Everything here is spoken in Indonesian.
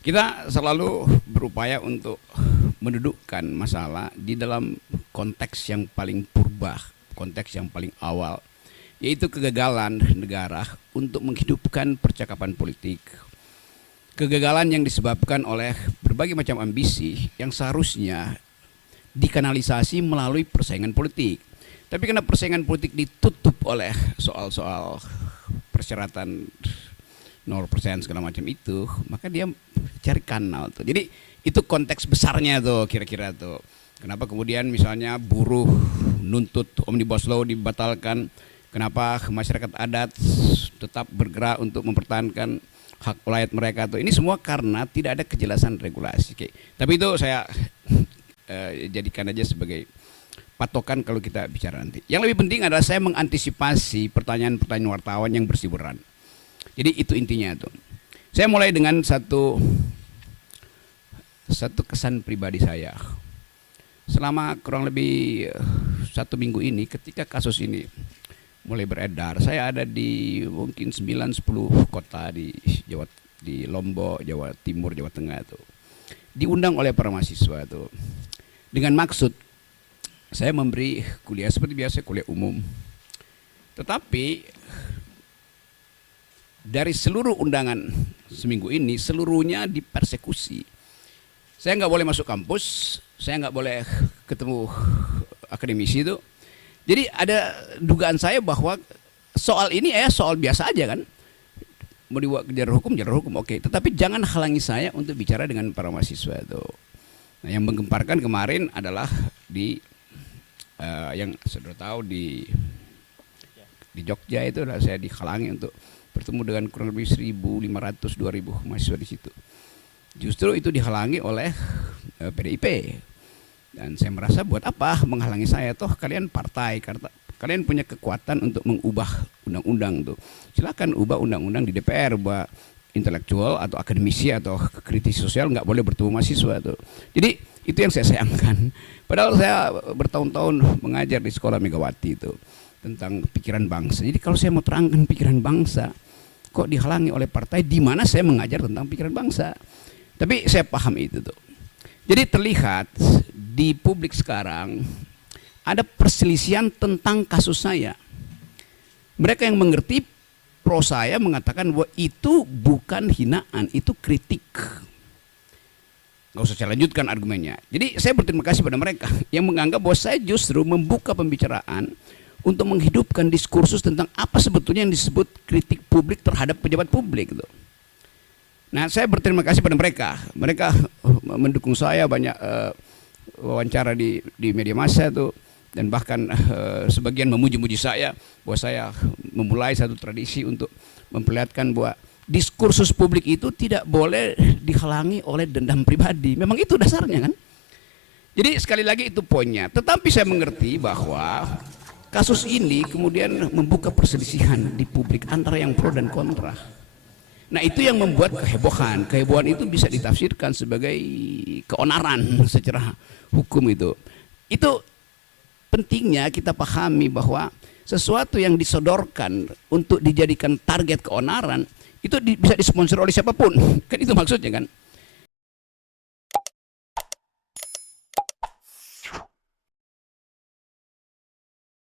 Kita selalu berupaya untuk mendudukkan masalah di dalam konteks yang paling purba, konteks yang paling awal, yaitu kegagalan negara untuk menghidupkan percakapan politik. Kegagalan yang disebabkan oleh berbagai macam ambisi yang seharusnya dikanalisasi melalui persaingan politik. Tapi karena persaingan politik ditutup oleh soal-soal persyaratan 0% segala macam itu, maka dia cari kanal tuh. Jadi itu konteks besarnya tuh kira-kira tuh. Kenapa kemudian misalnya buruh nuntut Omnibus Law dibatalkan, kenapa masyarakat adat tetap bergerak untuk mempertahankan hak rakyat mereka tuh. Ini semua karena tidak ada kejelasan regulasi. Oke. Tapi itu saya jadikan aja sebagai patokan kalau kita bicara nanti. Yang lebih penting adalah saya mengantisipasi pertanyaan-pertanyaan wartawan yang berseliweran. Jadi itu intinya tuh. Saya mulai dengan satu kesan pribadi saya. Selama kurang lebih 1 minggu ini, ketika kasus ini mulai beredar, saya ada di mungkin 9-10 kota di Jawa, di Lombok, Jawa Timur, Jawa Tengah tuh. Diundang oleh para mahasiswa tuh. Dengan maksud saya memberi kuliah seperti biasa, kuliah umum. Tetapi dari seluruh undangan seminggu ini, seluruhnya dipersekusi. Saya nggak boleh masuk kampus, saya nggak boleh ketemu akademisi itu. Jadi ada dugaan saya bahwa soal ini soal biasa aja kan. Mau dibawa ke jalur hukum, oke. Tetapi jangan halangi saya untuk bicara dengan para mahasiswa itu. Nah, yang menggemparkan kemarin adalah di yang sudah tahu di Jogja itu saya dihalangi untuk bertemu dengan kurang lebih 1.500-2.000 mahasiswa di situ. Justru itu dihalangi oleh PDIP. Dan saya merasa buat apa menghalangi saya, toh kalian partai, kalian punya kekuatan untuk mengubah undang-undang tuh. Silakan ubah undang-undang di DPR, ubah intelektual atau akademisi atau kritis sosial nggak boleh bertemu mahasiswa tuh. Jadi itu yang saya sayangkan. Padahal saya bertahun-tahun mengajar di sekolah Megawati itu tentang pikiran bangsa. Jadi kalau saya mau terangkan pikiran bangsa, kok dihalangi oleh partai di mana saya mengajar tentang pikiran bangsa. Tapi saya paham itu tuh. Jadi terlihat di publik sekarang ada perselisihan tentang kasus saya. Mereka yang mengerti pro saya mengatakan bahwa itu bukan hinaan, itu kritik. Nggak usah saya lanjutkan argumennya. Jadi saya berterima kasih pada mereka yang menganggap bahwa saya justru membuka pembicaraan untuk menghidupkan diskursus tentang apa sebetulnya yang disebut kritik publik terhadap pejabat publik itu. Nah, saya berterima kasih pada mereka. Mereka mendukung saya banyak wawancara di media massa itu, dan bahkan sebagian memuji-muji saya bahwa saya memulai satu tradisi untuk memperlihatkan bahwa diskursus publik itu tidak boleh dihalangi oleh dendam pribadi. Memang itu dasarnya kan. Jadi sekali lagi itu poinnya. Tetapi saya mengerti bahwa kasus ini kemudian membuka perselisihan di publik antara yang pro dan kontra. Nah, itu yang membuat kehebohan. Kehebohan itu bisa ditafsirkan sebagai keonaran secara hukum itu. Itu pentingnya kita pahami bahwa sesuatu yang disodorkan untuk dijadikan target keonaran itu bisa disponsor oleh siapapun. Kan itu maksudnya kan.